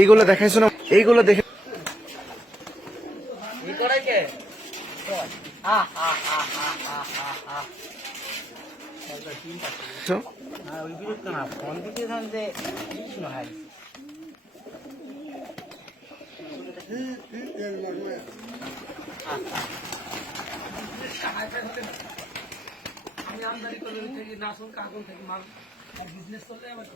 এইগুলো দেখাইছো না, এইগুলো দেখে আমি আমদানি করলে থেকে নাচুন কাগজ থেকে মাল বিজনেস করলে আমার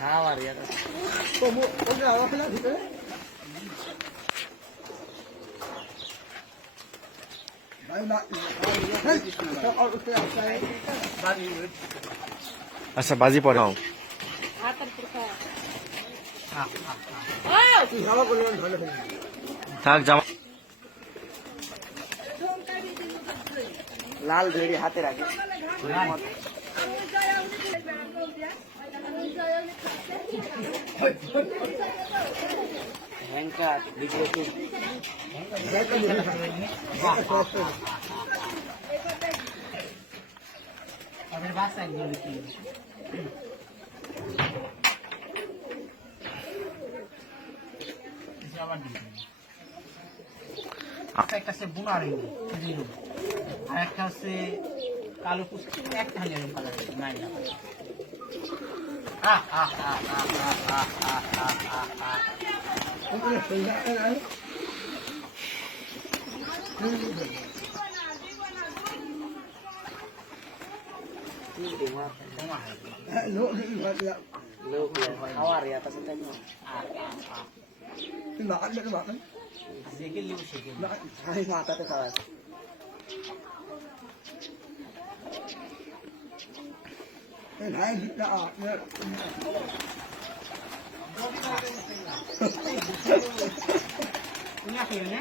খাওয়ার আচ্ছা বাজি পরে থাক জামা লাল বেড়ি হাতে রাখে হ্যান্ডকাট ভিডিও আমাদের বাসায় গেলে কি একটা আছে বুনার আর একটা আছে কালো পুষ্টি একটা হাজার কালার নাই না लोग खावा रहा था संता में makan dia makan sikit lu sikit hai mata tu kawan hai kita ini akhirnya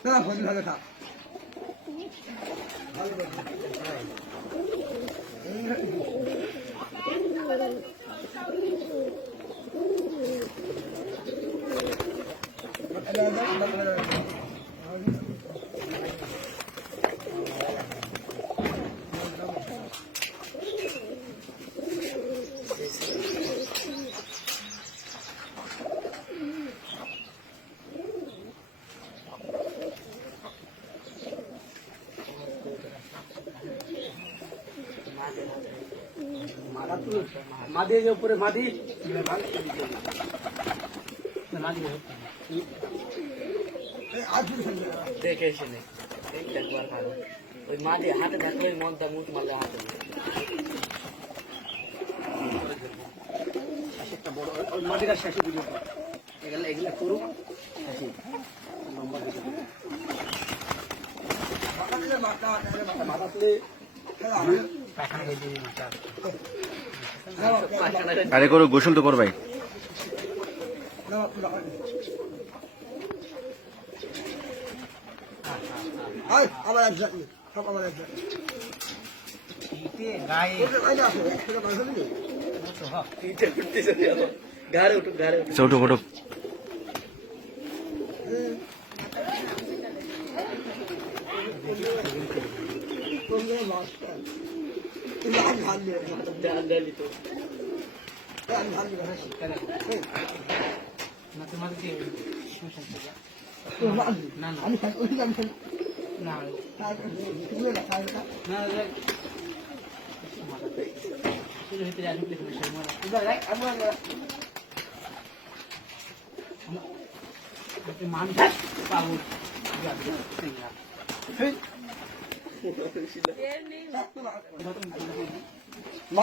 nah boleh ada tak मादी जो पूरे मादी देखे नहीं एक बार खा ওই মাদি হাতে থাকলে ওই মনটা মুখ মারলে হাতে একটা বড় ওই মাদিটা শেষে ভিডিও এগুলা এগুলা করুক শেষে নম্বর মাথাতে আরে করো গোসল তো করবাই আবার একজন সব আবার একজন উঠো উঠো না না শুরু হইতে যায় ঢুকলে সমস্যা মানুষ পাবো Ma